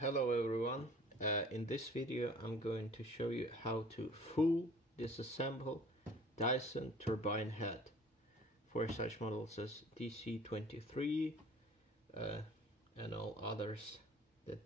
Hello everyone, in this video I'm going to show you how to full disassemble Dyson Turbine head for such models as DC23 and all others that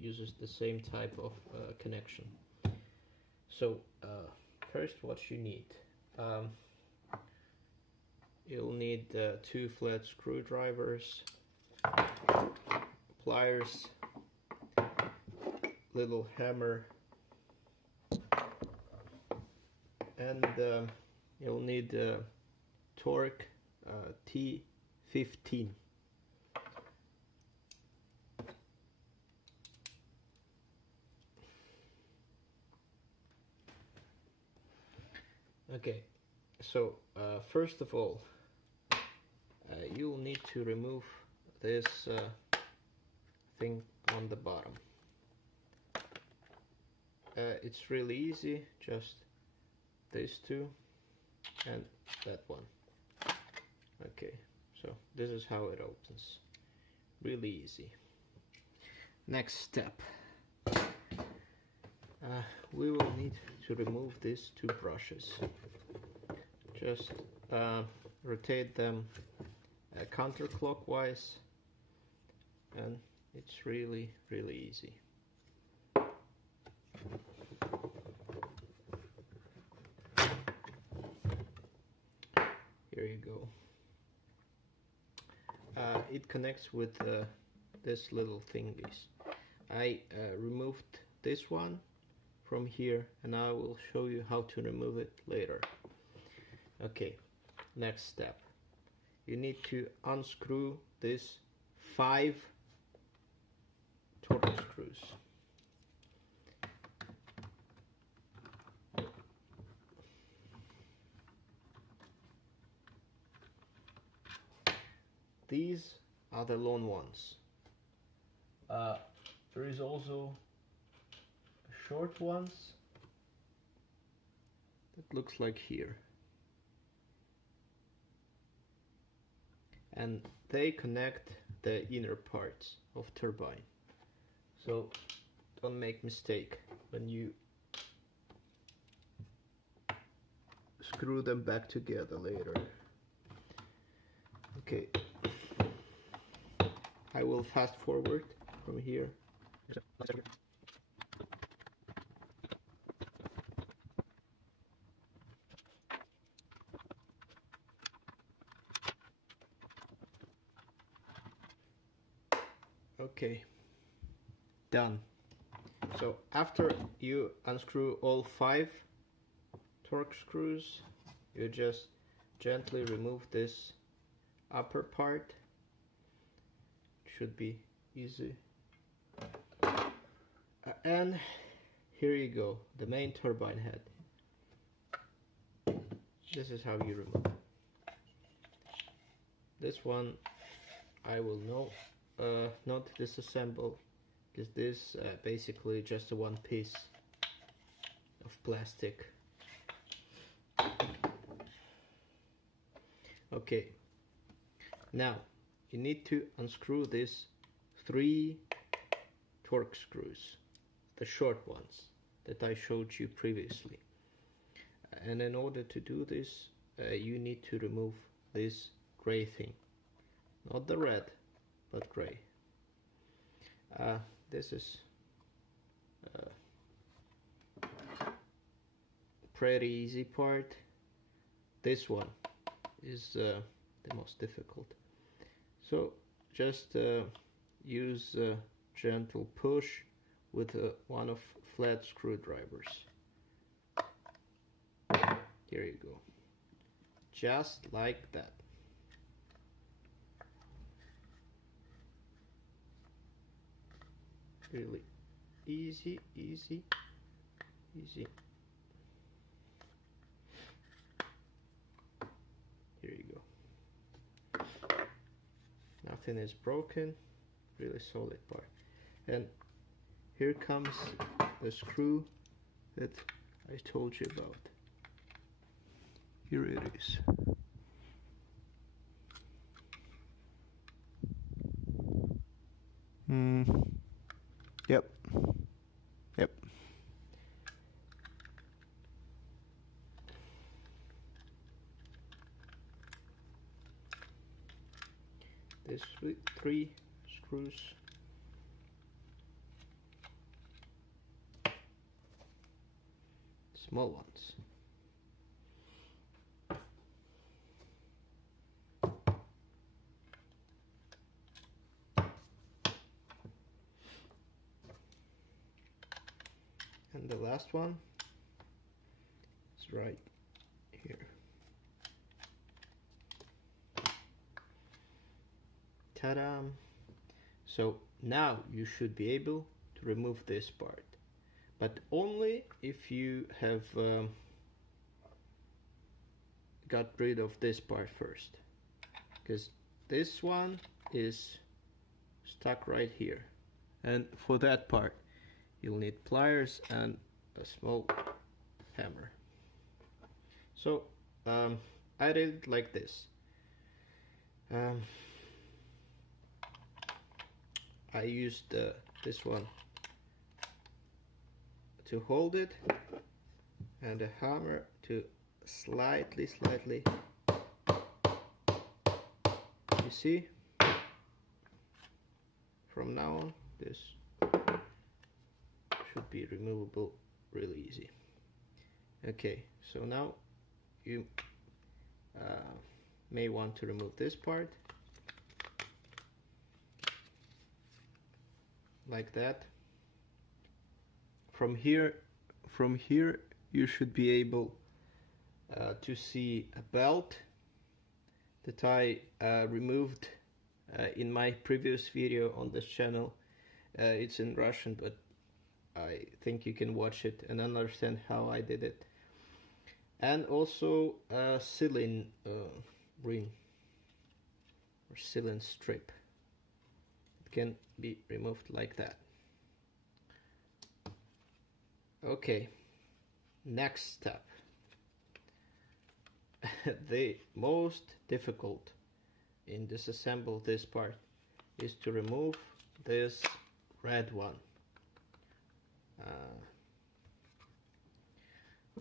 uses the same type of connection. So first what you need, you'll need 2 flat screwdrivers, pliers, little hammer, and you'll need torque T15. Okay, so first of all, you'll need to remove this thing on the bottom. It's really easy, just these two and that one. Okay, so this is how it opens. Really easy. Next step, we will need to remove these 2 brushes. Just rotate them counterclockwise, and it's really easy. Here you go. It connects with this little thingies. I removed this one from here, and I will show you how to remove it later. Okay, next step. You need to unscrew these 5 torque screws. These are the long ones. There is also short ones that looks like here, and they connect the inner parts of turbine. So don't make mistake when you screw them back together later. Okay, I will fast forward from here. Okay, done. So after you unscrew all 5 torque screws, you just gently remove this upper part. Should be easy. And here you go, the main turbine head. This is how you remove it. This one I will not disassemble, because this basically just a one piece of plastic. Okay, now you need to unscrew these 3 torque screws, the short ones that I showed you previously. And in order to do this, you need to remove this gray thing, not the red, but gray. This is pretty easy part. This one is the most difficult. So just use a gentle push with one of flat screwdrivers. Here you go. Just like that. Really easy, easy, easy. Here you go. Nothing is broken, really solid part. And here comes the screw that I told you about. Here it is. Yep. This with 3 screws. Small ones. And the last one is right here. Ta-da! So now you should be able to remove this part, but only if you have got rid of this part first, because this one is stuck right here, and for that part you'll need pliers and a small hammer. So I did it like this. I used this one to hold it and a hammer to slightly, you see, from now on this should be removable really easy. Okay, so now you may want to remove this part like that. From here you should be able to see a belt that I removed in my previous video on this channel. It's in Russian, but I think you can watch it and understand how I did it. And also a sealing ring or sealing strip. It can be removed like that. Okay, next step. The most difficult in disassemble this part is to remove this red one.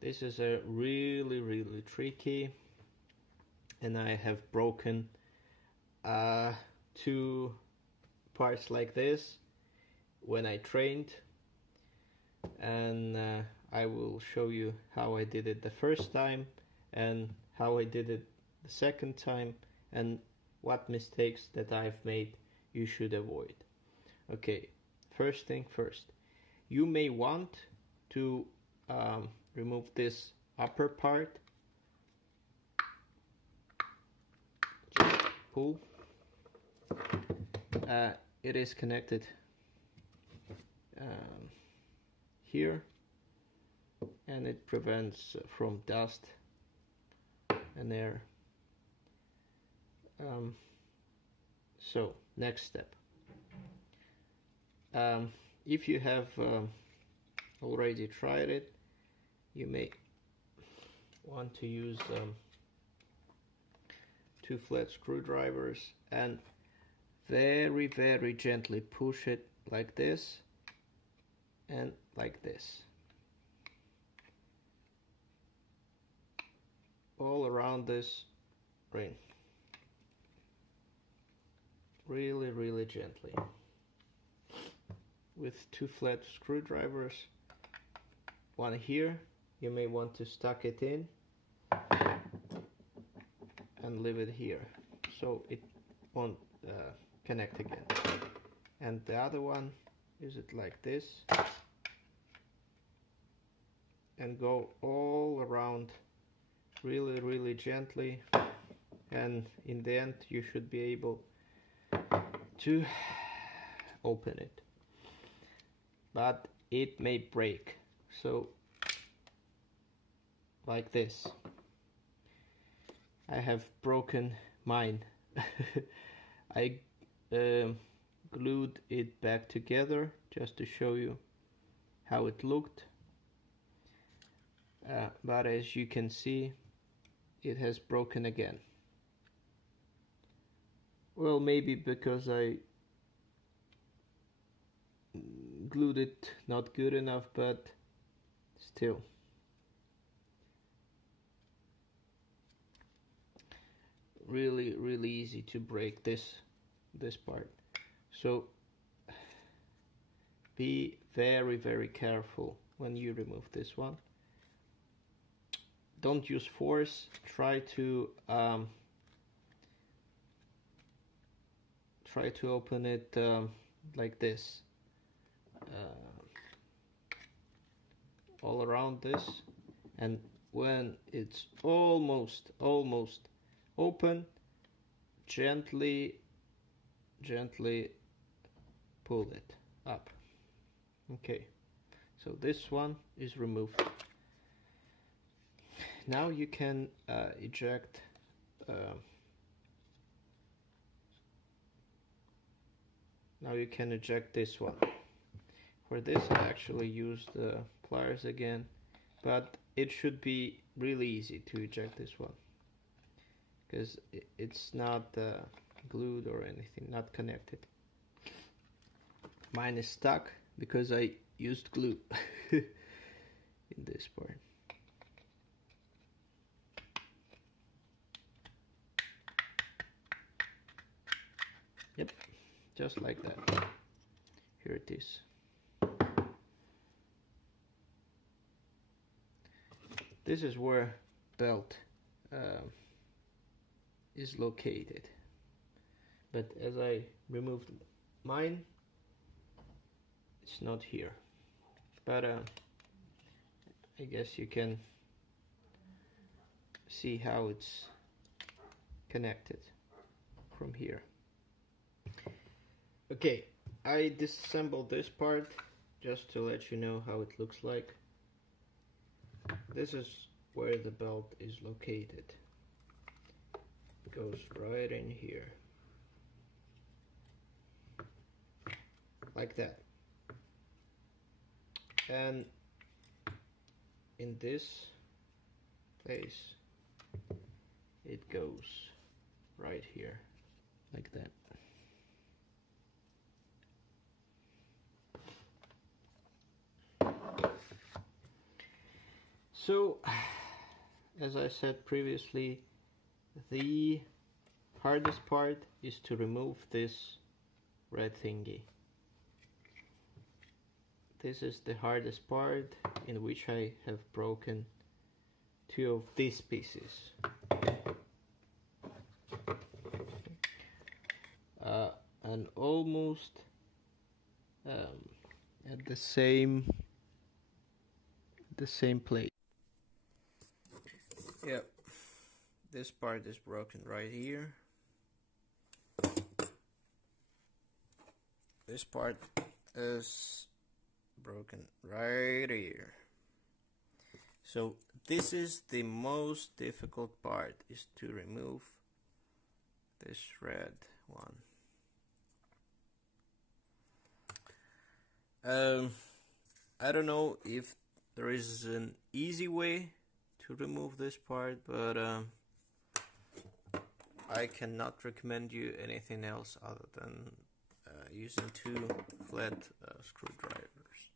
This is a really tricky, and I have broken 2 parts like this when I trained, and I will show you how I did it the first time and how I did it the second time, and what mistakes that I've made you should avoid. Okay, first thing first, you may want to remove this upper part. Just pull. It is connected here, and it prevents from dust and air. So next step, if you have already tried it, you may want to use 2 flat screwdrivers and very gently push it like this and like this, all around this ring, really gently, with 2 flat screwdrivers. One here, you may want to stuck it in and leave it here so it won't connect again, and the other one, use it like this and go all around really gently, and in the end you should be able to open it, but it may break. So like this, I have broken mine. I glued it back together just to show you how it looked, but as you can see, it has broken again. Well, maybe because I glued it not good enough, but still. Really easy to break this part. So be very careful when you remove this one. Don't use force. Try to open it like this, all around this, and when it's almost open, gently pull it up. Okay, so this one is removed. Now you can eject this one. For this I actually used pliers again, but it should be really easy to eject this one, because it's not glued or anything, not connected. Mine is stuck because I used glue in this part. Yep, just like that. Here it is. This is where belt is located, but as I removed mine, it's not here. But I guess you can see how it's connected from here. Okay, I disassembled this part just to let you know how it looks like. This is where the belt is located. It goes right in here, like that. And in this place it goes right here, like that. So, as I said previously, the hardest part is to remove this red thingy. This is the hardest part, in which I have broken 2 of these pieces. And almost at the same place. Yep, this part is broken right here. This part is broken right here. So this is the most difficult part, is to remove this red one. I don't know if there is an easy way to remove this part, but I cannot recommend you anything else other than using 2 flat screwdrivers.